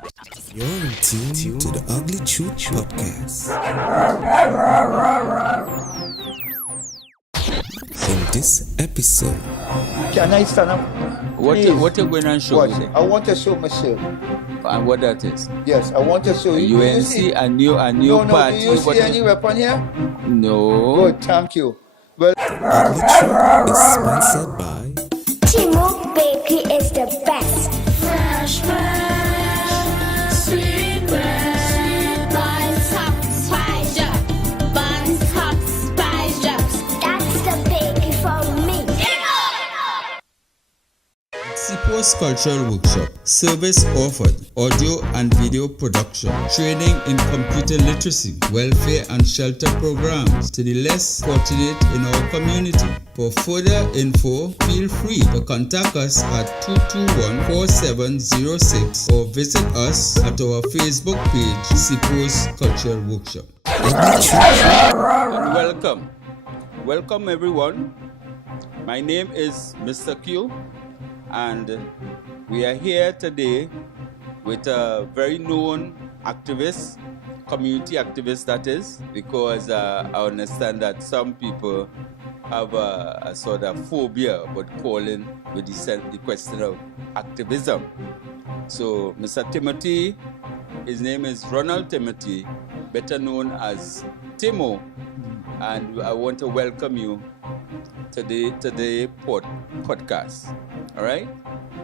You're in tune to the Ugly Truth Podcast. In this episode, can I stand up? What you going to show What? today? I want to show myself. And what that is? Yes, I want to show you. UNC, a new No, party. do you see any weapon here? No. Good, thank you. Well, Ugly Truth is sponsored by Timok Bakery is the best. Fresh bread, sweet bread, buns, hot, spice up, buns, hot, spice ups. That's the bakery for me. SEPOS Cultural Workshop. Service offered. Audio and video production. Training in computer literacy, welfare and shelter programs to the less fortunate in our community. For further info, feel free to contact us at 221-4706 or visit us at our Facebook page, SEPOS Cultural Workshop. And welcome. Welcome everyone. My name is Mr. Q and we are here today with a very known activist, community activist that is, because I understand that some people have a sort of phobia about calling with the question of activism. So Mr. Timothy, his name is Ronald Timothy, better known as Timo, and I want to welcome you to the podcast. All right?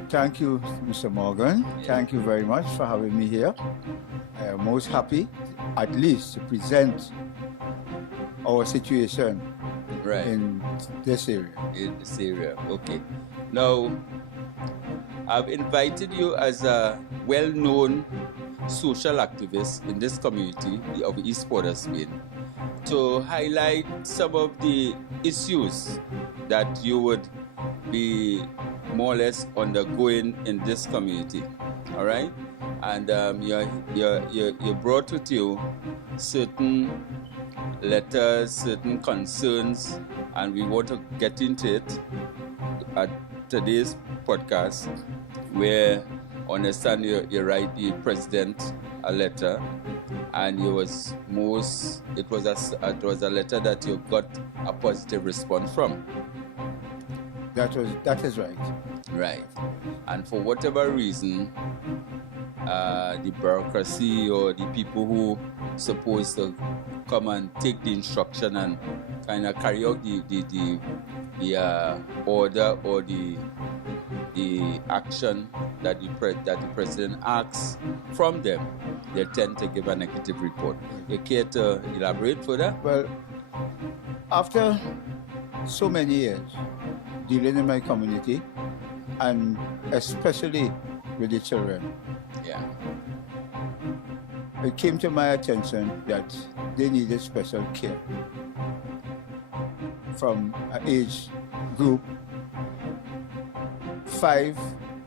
thank you, Mr. Morgan. Thank you very much for having me here. I am most happy, at least, to present our situation Right. in this area. In this area. Okay. Now, I've invited you as a well-known social activist in this community of East Port of Spain to highlight some of the issues that you would be more or less undergoing in this community. All right? And you brought with you certain letters, certain concerns, and we want to get into it at today's podcast, where I understand you write the president a letter, and it was a letter that you got a positive response from. That is right. Right. And for whatever reason, the bureaucracy or the people who supposed to come and take the instruction and kind of carry out the order or the action that the president asks from them, they tend to give a negative report. You care to elaborate further? Well, after so many years dealing in my community, and especially with the children, Yeah. it came to my attention that they needed special care from an age group 5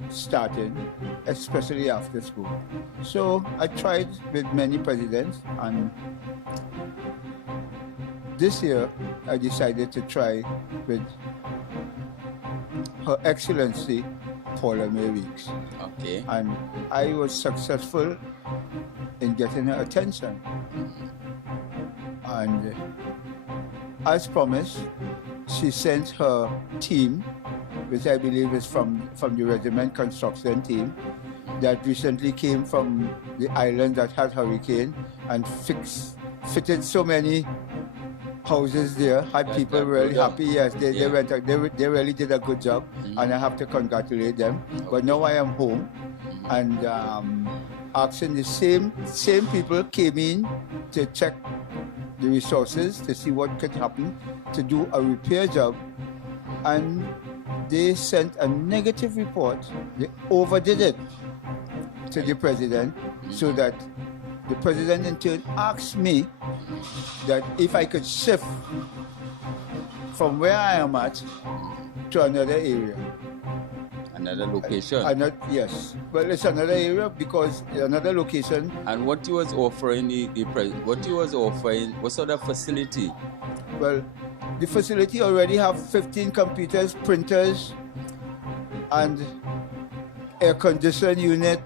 starting, especially after school. So I tried with many presidents, and this year I decided to try with Her Excellency Paula-Mae Weeks. Okay. And I was successful in getting her attention. And as promised, she sent her team, which I believe is from the regiment construction team, that recently came from the island that had hurricane and fitted so many houses there, had people really happy. Yes, they really did a good job, and I have to congratulate them. But now I am home, and asking the same people came in to check the resources to see what could happen to do a repair job, and they sent a negative report. They overdid it to the president, so that the president in turn asked me that if I could shift from where I am at to another area. Another location. Yes. Well, it's another area because another location. And what he was offering what sort of facility? Well, the facility already have 15 computers, printers, and air conditioned unit,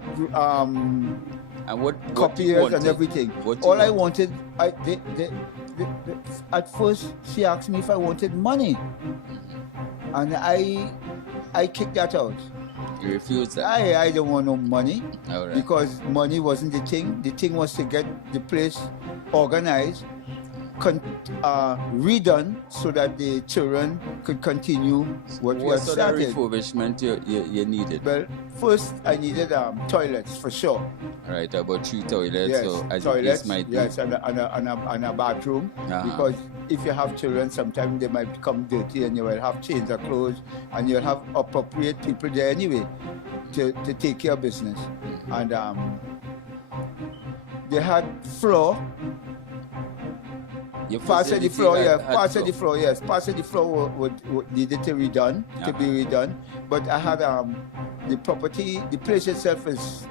And what you copiers wanted? and everything. What you All I wanted? wanted, at first she asked me if I wanted money, and I kicked that out. You refused that. I don't want no money, All right. because money wasn't the thing. The thing was to get the place organized, redone, so that the children could continue what we What had sort of started. refurbishment you needed? Well, first I needed toilets for sure. All right, about 3 toilets. Yes, So as toilets. the case might be. Yes, and a bathroom. Uh-huh. Because if you have children, sometimes they might become dirty, and you will have change of clothes, and you'll have appropriate people there anyway to take care of business. And they had floor. Your Parts of the facility floor, yeah. had Parts of the floor, yes. Parts of the floor would needed to be redone. But I had the property, the place itself is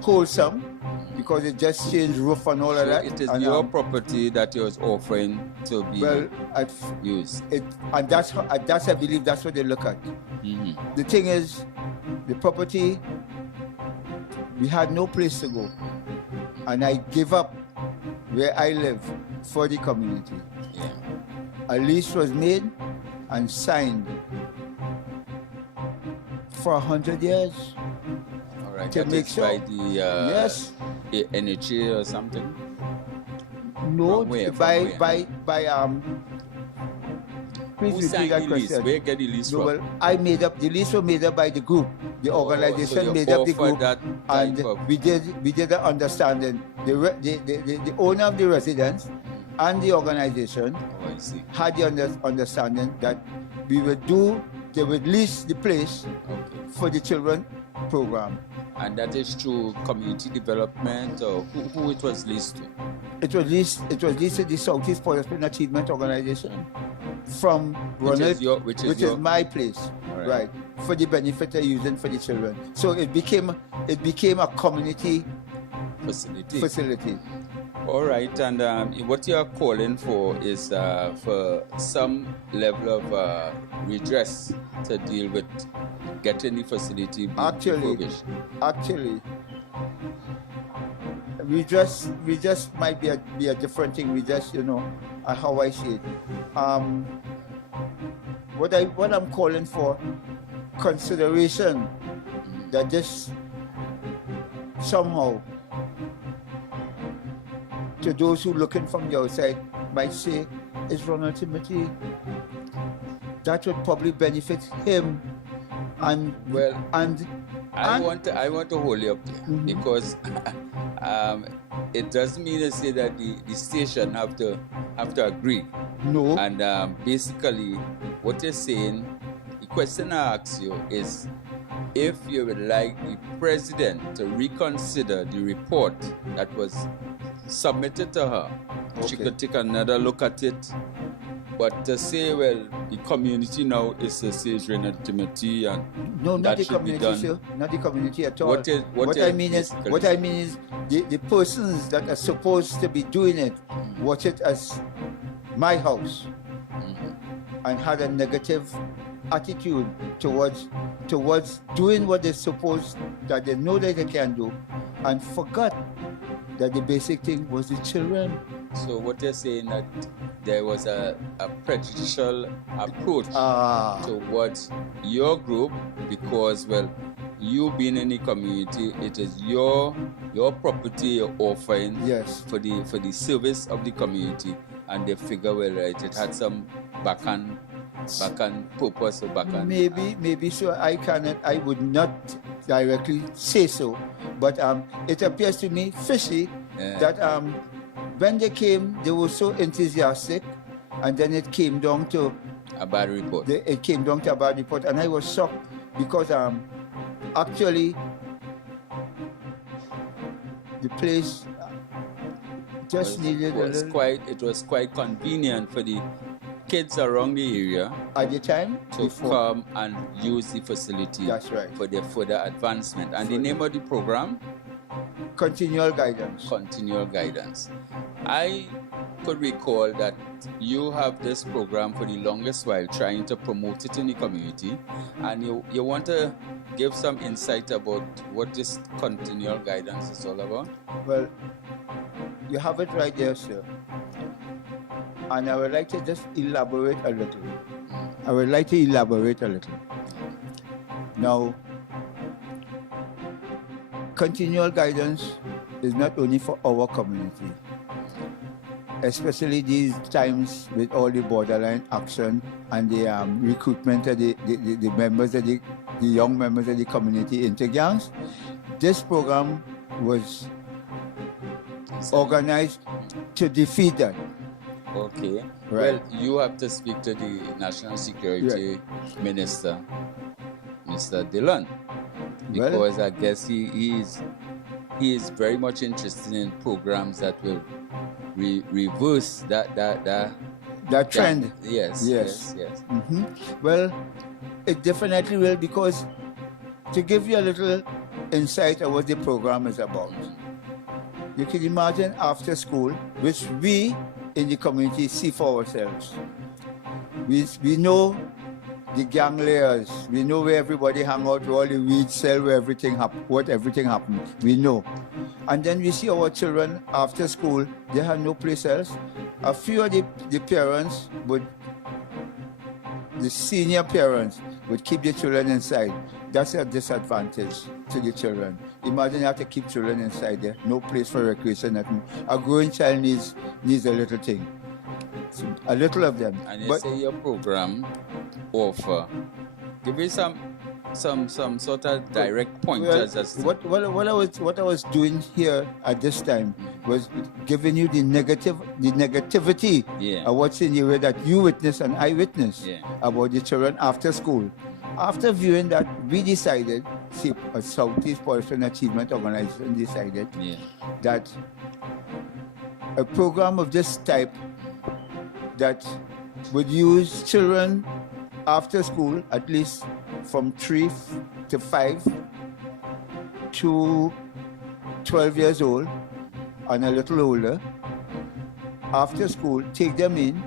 wholesome, because it just changed roof and all So of that. it is and, your property that you was offering to be used. And that's I believe that's what they look at. Mm-hmm. The thing is, the property, we had no place to go, and I gave up where I live for the community. Yeah. A lease was made and signed for 100 years. All right. To That make is sure. by the Yes. NHA or something. No, From where? please Who repeat signed that the lease? question. Where get the lease No, from? well, the lease was made up by the group. The So organization you made up the offered group, that and type of- we did an understanding. The owner of the residence and the organization Oh, I see. had the understanding that they would lease the place Okay. for the children program. And that is through community development, or who it was leased to? It was leased to the Southeast Policeman Achievement Organization from Which Ronald, is your- my place, All right, for the benefit of using for the children. So it became a community facility. All right, and what you are calling for is for some level of redress to deal with getting the facility being refurbished. Actually, we just might be a different thing. We just, how I see it. What I'm calling for, consideration that this somehow, to those who looking from the outside, might say, is Ronald Timothy, that would probably benefit him, and I want to hold you up there, Mhm. because it doesn't mean to say that the station have to agree. no. And basically, what you're saying, the question I ask you is, if you would like the president to reconsider the report that was submitted to her, she Okay. could take another look at it. But to say, well, the community now is a sage Ronald Timothy, and No, not that the should be community, done. sir. Not the community at all. What I is mean is, basically- the persons that are supposed to be doing it watch it as my house, and had a negative attitude towards doing what they're supposed, that they know that they can do, and forgot that the basic thing was the children. So what you're saying, that there was a prejudicial approach towards your group, because, well, you being in the community, it is your property you're offering Yes. for the service of the community, and they figure, well, right, it had some back-end purpose or back-end. Maybe so. I would not directly say so, but it appears to me fishy that when they came, they were so enthusiastic, and then it came down to a bad report. a bad report, and I was shocked, because actually the place just needed It was quite convenient for the kids around the area at the time to come and use the facility. That's right. For their further advancement. And the name of the program? Continual guidance. Continual guidance. I could recall that you have this program for the longest while, trying to promote it in the community, and you want to give some insight about what this continual guidance is all about? Well, you have it right there, sir. And I would like to just elaborate a little. Now, continual guidance is not only for our community, especially these times with all the borderline action and the recruitment of the members of the young members of the community into gangs. This program was organized to defeat that. Okay. Right. Well, you have to speak to the National Security Minister, Mr. Dillon, because I guess he is very much interested in programs that will reverse that trend. Yes. Mm-hmm. Well, it definitely will, because to give you a little insight of what the program is about, you can imagine after school, which we in the community see for ourselves. We know the gang layers. We know where everybody hang out, where all the weeds sell, where everything happens. We know. And then we see our children after school, they have no place else. A few of the parents the senior parents would keep the children inside. That's a disadvantage to the children. Imagine you have to keep children inside there, no place for recreation, nothing. A growing child needs a little thing. So, a little of them. And you say your program offer. Give me some sort of direct pointers as to what I was doing here at this time was giving you the negativity of what's in the way that you witness and I witness about the children after school. After viewing that, we decided, a Southeast Policy Achievement Organization decided that a program of this type that would use children after school, at least from 3 to 5 to 12 years old and a little older, after school, take them in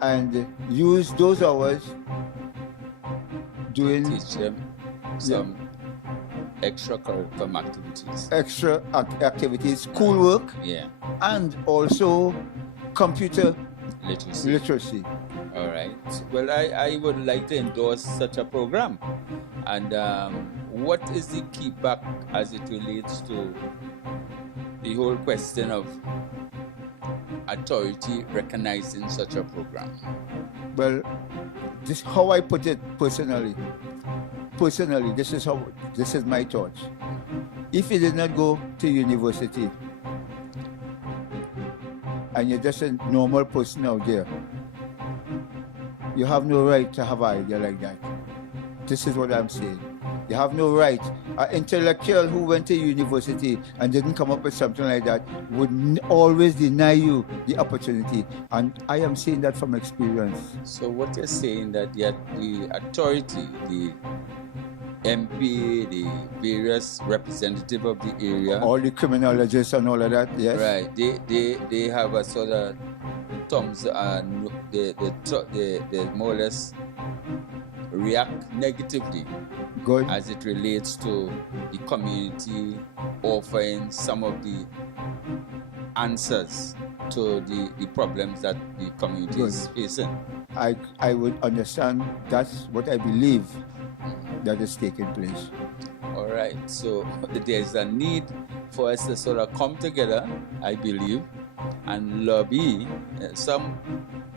and use those hours doing... Teach them some extracurricular activities. Schoolwork, and also computer literacy. All right. Well, I would like to endorse such a program. And what is the key back as it relates to the whole question of authority recognizing such a program? Well, this is how I put it personally. This is my thoughts. If you did not go to university and you're just a normal person out there, you have no right to have an idea like that. This is what I'm saying. You have no right. An intellectual who went to university and didn't come up with something like that would always deny you the opportunity. And I am saying that from experience. So what you're saying that the authority, the MP, the various representative of the area, all the criminologists and all of that, yes. Right. They have a sort of thumbs and they more or less react negatively as it relates to the community offering some of the answers to the problems that the community is facing. I would understand. That's what I believe that is taking place. All right. So there's a need for us to sort of come together, I believe, and lobby. At some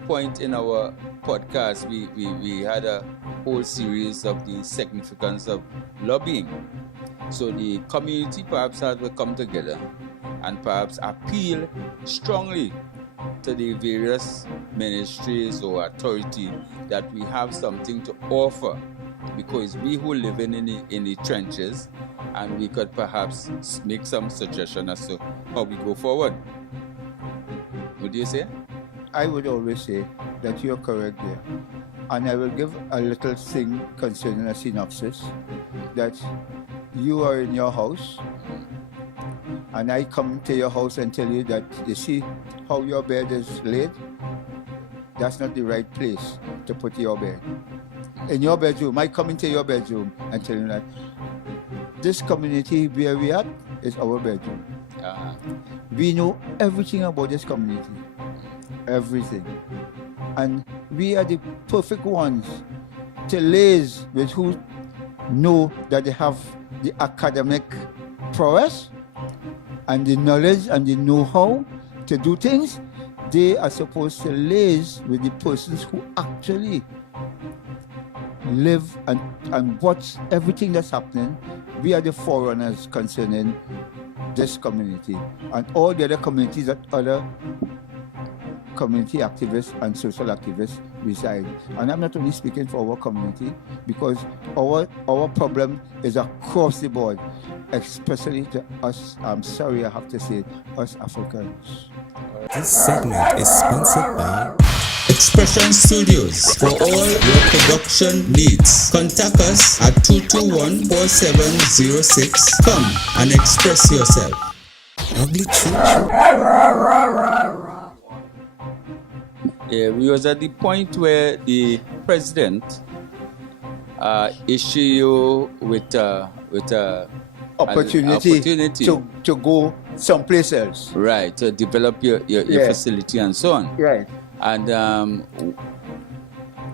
point in our podcast, we had a whole series of the significance of lobbying. So the community perhaps has to come together and perhaps appeal strongly to the various ministries or authority that we have something to offer, because we who live in the trenches, and we could perhaps make some suggestion as to how we go forward. Would you say? I would always say that you're correct there. And I will give a little thing concerning a synopsis, that you are in your house and I come to your house and tell you that, you see how your bed is laid? That's not the right place to put your bed. In your bedroom, I come into your bedroom and tell you that this community where we at is our bedroom. We know everything about this community. Everything. And we are the perfect ones to liaise with who know that they have the academic prowess and the knowledge and the know-how to do things. They are supposed to liaise with the persons who actually live and watch everything that's happening. We are the forerunners concerning this community and all the other communities that other community activists and social activists reside. And I'm not only speaking for our community, because our problem is across the board, especially to us, I'm sorry I have to say, us Africans. This segment is sponsored by Expression Studios. For all your production needs, contact us at 221-4706. Come and express yourself. Ugly Truth. Yeah, we was at the point where the president issue you with opportunity to go someplace else. Right, to develop your facility and so on. Right. And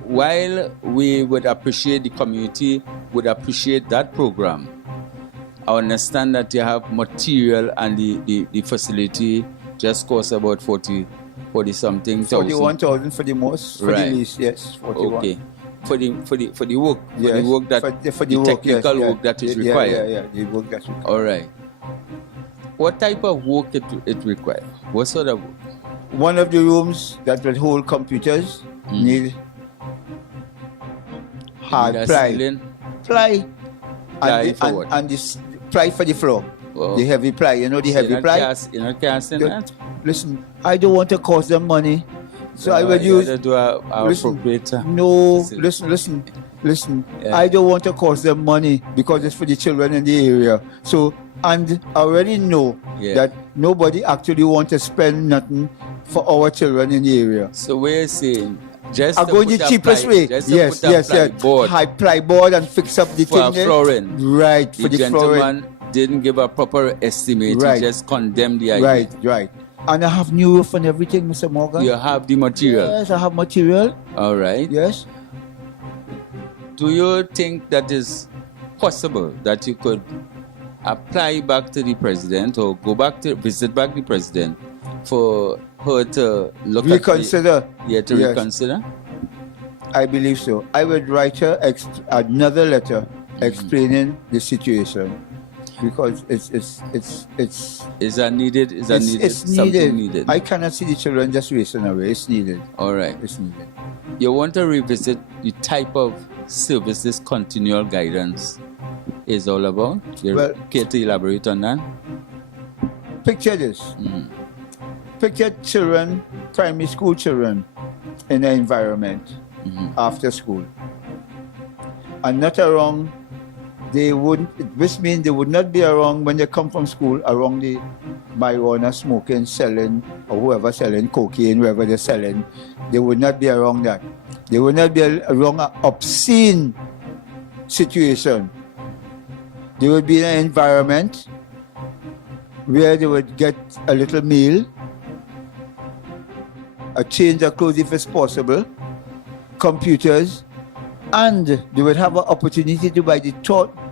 while we would appreciate, the community would appreciate that program, I understand that you have material and the facility just costs about 40-something thousand. 41,000 for the most, for the least, yes. 41. Okay. For the work, yes. for the work that for the work, technical yes, work that is required. Yeah, the work that's required. All right. What type of work it requires? What sort of work? One of the rooms that will hold computers need hard ply. Ply. And this ply for the floor. Wow. The heavy ply, you know the heavy ply? You're not casting that? Listen, I don't want to cost them money. So I will use. Listen, yeah. I don't want to cost them money because it's for the children in the area. So, and I already know that nobody actually wants to spend nothing for our children in the area. So we're saying just I'm going the cheapest way. Yes. High ply board and fix up the thing there. Flooring. Right, for the gentleman didn't give a proper estimate. He just condemned the idea. Right. And I have new roof and everything, Mr. Morgan. You have the material? Yes, I have material. All right. Yes. Do you think that is possible that you could apply back to the president or go back to visit back the president for her to reconsider? Reconsider? I believe so. I would write her another letter explaining the situation. Because it's needed. I cannot see the children just racing away. It's needed. All right. It's needed. You want to revisit the type of services continual guidance is all about? You care to elaborate on that? Picture this. Picture children, primary school children, in an environment after school. And not around. Which means they would not be around when they come from school around the marijuana smoking, selling, or whoever selling cocaine, wherever they're selling. They would not be around that. They would not be around an obscene situation. They would be in an environment where they would get a little meal, a change of clothes if it's possible, computers, and they would have an opportunity to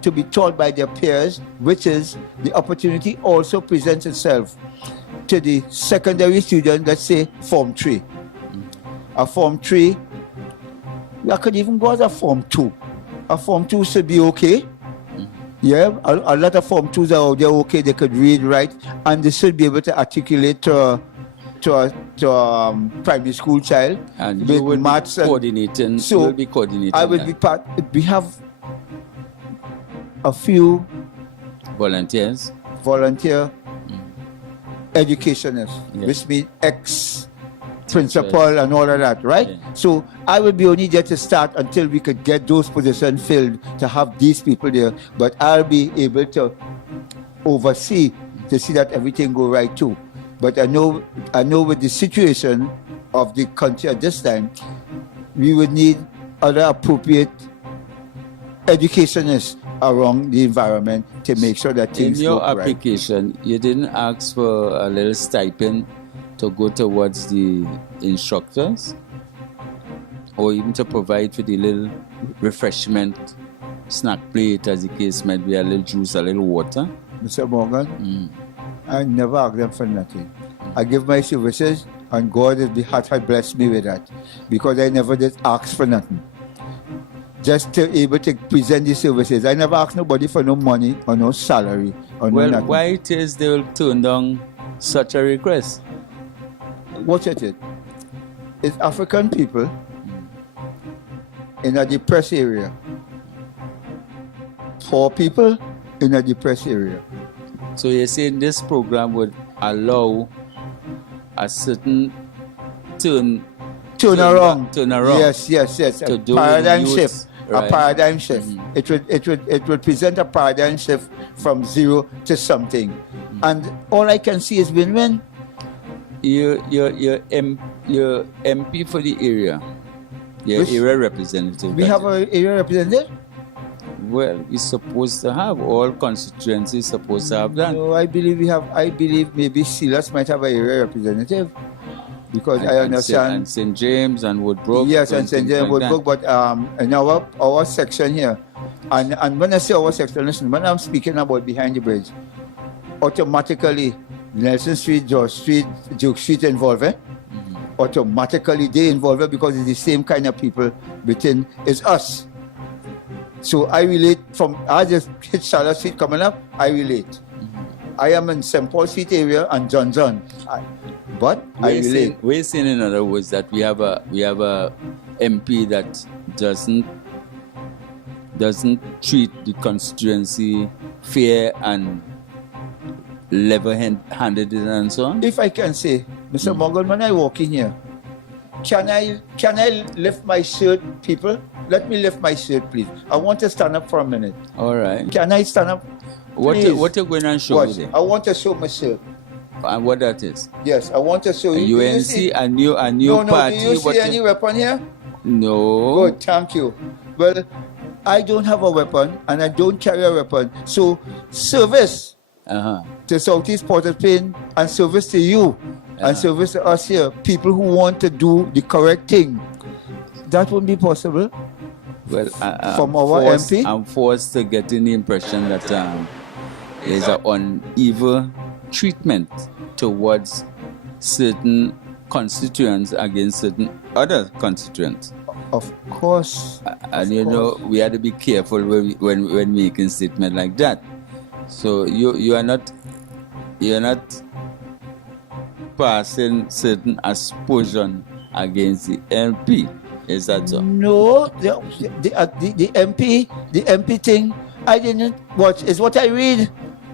be taught by their peers, which is the opportunity also presents itself to the secondary student, let's say Form 3. A Form 3, I could even go as a Form 2. A Form 2 should be okay. Yeah, a lot of Form 2s are out there okay, they could read, write, and they should be able to articulate to a primary school child. And you will maths be coordinating. So will be coordinating. I will be part. We have a few volunteer educationists, which means ex-principal and all of that, right? Yeah. So I will be only there to start until we could get those positions filled to have these people there. But I'll be able to oversee to see that everything go right too. But I know with the situation of the country at this time, we would need other appropriate educationists around the environment to make sure that In things your work right. application, you didn't ask for a little stipend to go towards the instructors, or even to provide for the little refreshment, snack plate, as the case might be, a little juice, a little water. Mr. Morgan, I never ask them for nothing. I give my services, and God has blessed me with that, because I never did ask for nothing. Just to able to present the services. I never ask nobody for no money or no salary or Well, no nothing. why it is they will turn down such a request? Watch it. It's African people in a depressed area. Poor people in a depressed area. So you're saying this program would allow a certain turn Turnaround. Turnaround. Yes. To A do paradigm with shift. youth, A right. paradigm shift. It would present a paradigm shift from zero to something. And all I can see is win-win. Your MP for the area, your Which- area representative. We that have is. an area representative? Well, we're supposed to have, all constituencies supposed to have that. No, I believe maybe Silas might have an area representative. Because I understand. And St. James and Woodbrook. Yes, and St. things James like Woodbrook, but in our section here, and when I say our section, listen, when I'm speaking about behind the bridge, automatically Nelson Street, George Street, Duke Street involved, automatically they involve it because it's the same kind of people within, it's us. So I relate I just hit Charlotte Street coming up, I relate. I am in St. Paul Street area and John. But I relate. We're saying, in other words, that we have a MP that doesn't treat the constituency fair and level-handed and so on. If I can say, Mr. Morgan, when I walk in here, can I lift my shirt, people? Let me lift my shirt, please. I want to stand up for a minute. All right. Can I stand up? What Please. you going to show Watch. me there? I want to show my shirt. And what that is? Yes, I want to show you. Do you UNC, see? a new No, party. do you what see any weapon here? No. Good, thank you. Well, I don't have a weapon and I don't carry a weapon. So, service to Southeast Port-au-Prince and service to you and service to us here, people who want to do the correct thing. That wouldn't be possible. Well, From our MP? I'm forced to get the impression that there's an uneven treatment towards certain constituents against certain other constituents. Of course. And you know, we have to be careful when making statement like that. So you are not passing certain aspersion against the MP. Is that so? No, the MP thing, I didn't watch. It's what I read.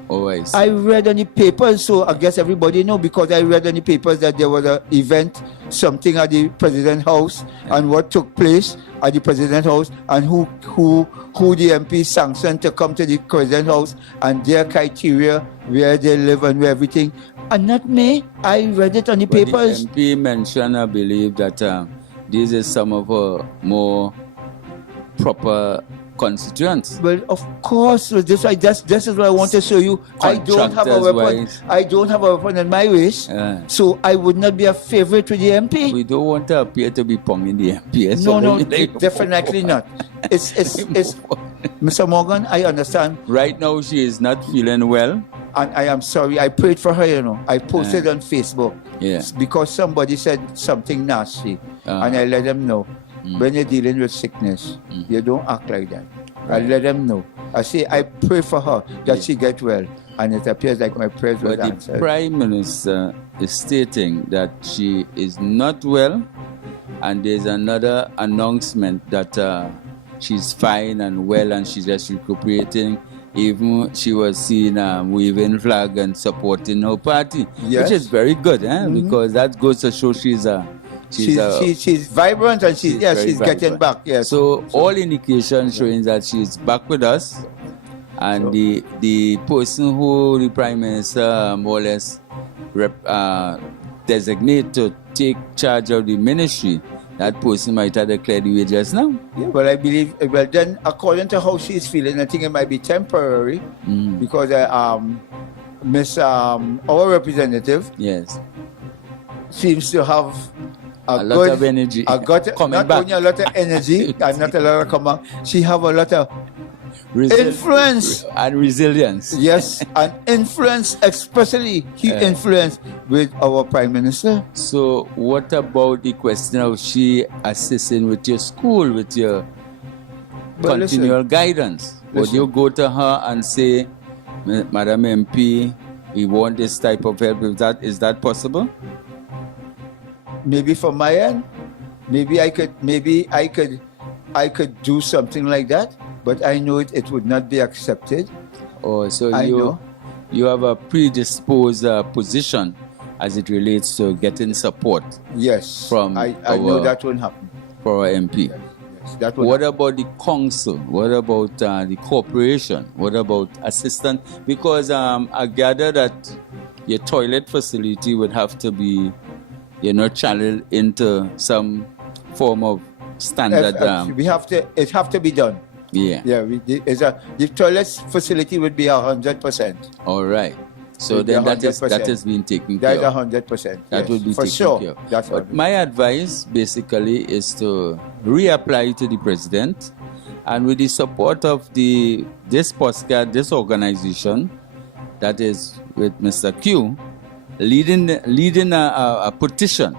Oh, I see. I read on the papers, so I guess everybody know because I read on the papers that there was an event, something at the President House, and what took place at the President House, and who the MP sanctioned to come to the President House, and their criteria, where they live and where everything. And not me. I read it on the But papers. the MP mentioned, I believe, that this is some of our more proper constituents. Well, of course, so this is what I want to show you. I don't have a weapon. Contractors-wise. I don't have a weapon in my waist, so I would not be a favorite with the MP. We don't want to appear to be ponging the MP. No, definitely not. It's Mr. Morgan, I understand, Right now, she is not feeling well. and I am sorry. I prayed for her, I posted on Facebook Yeah. because somebody said something nasty, and I let them know. When you're dealing with sickness, you don't act like that. I let them know. I say I pray for her that she get well, and it appears like my prayers were But the answered. Prime Minister is stating that she is not well, and there's another announcement that she's fine and well, and she's just recuperating. Even she was seen waving flag and supporting her party, Yes. which is very good, because that goes to show she's vibrant, and she's very getting vibrant. back. Yes. So all indications showing that she's back with us, And So- the person who the Prime Minister more or less designate to take charge of the ministry, that person might have declared the wages now. Yeah, but I believe, well, then, according to how she's feeling, I think it might be temporary because Miss, our representative Yes. seems to have A lot of energy coming not back. only a lot of energy and not a lot of come back, she have a lot of influence. And resilience. Yes, and influence, especially influence with our Prime Minister. So what about the question of she assisting with your school, with your But continual guidance? Would listen. you go to her and say, Madam MP, we want this type of help? Is that possible? Maybe from my end, maybe I could do something like that, but I know it would not be accepted. Or so I know. you have a predisposed position as it relates to getting support Yes, From I know our- that won't happen. for our MP. Yes, that won't What about the council? What about the corporation? What about assistance? Because I gather that your toilet facility would have to be, channeled into some form of standard. it have to be done. Yeah. Yeah, the toilet facility would be 100%. All right. So Would be then that 100%. has been taken That's care of. 100%. That would be for taken sure. care of. That's But my advice basically is to reapply to the president, and with the support of this podcast, this organization, that is with Mr. Q, leading a petition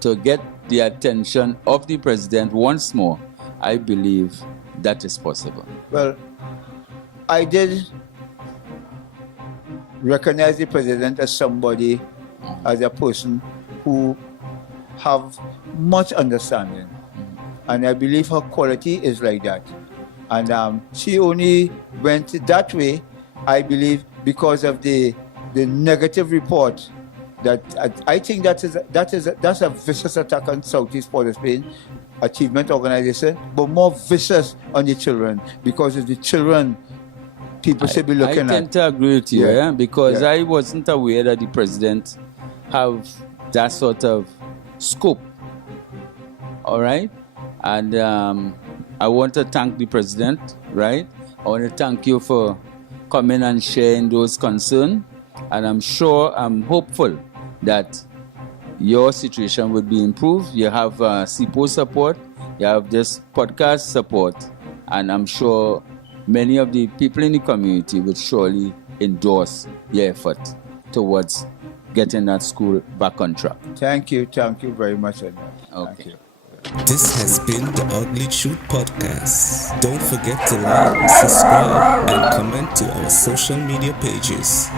to get the attention of the president once more. I believe that is possible. Well, I did recognize the president as somebody, as a person who have much understanding, and I believe her quality is like that. And she only went that way, I believe, because of the negative report. That I think that's a vicious attack on Southeast Port of Spain Achievement Organization, but more vicious on the children, because it's the children people should be looking I tend at. to agree with you, Yeah. because Yeah. I wasn't aware that the president have that sort of scope. All right, and I want to thank the president. Right, I want to thank you for coming and sharing those concerns, and I'm hopeful that your situation would be improved. You have SEPOS support, you have this podcast support, and I'm sure many of the people in the community would surely endorse your effort towards getting that school back on track. Thank you very much. On that. Okay. Thank you. This has been the Ugly Truth Podcast. Don't forget to like, subscribe, and comment to our social media pages.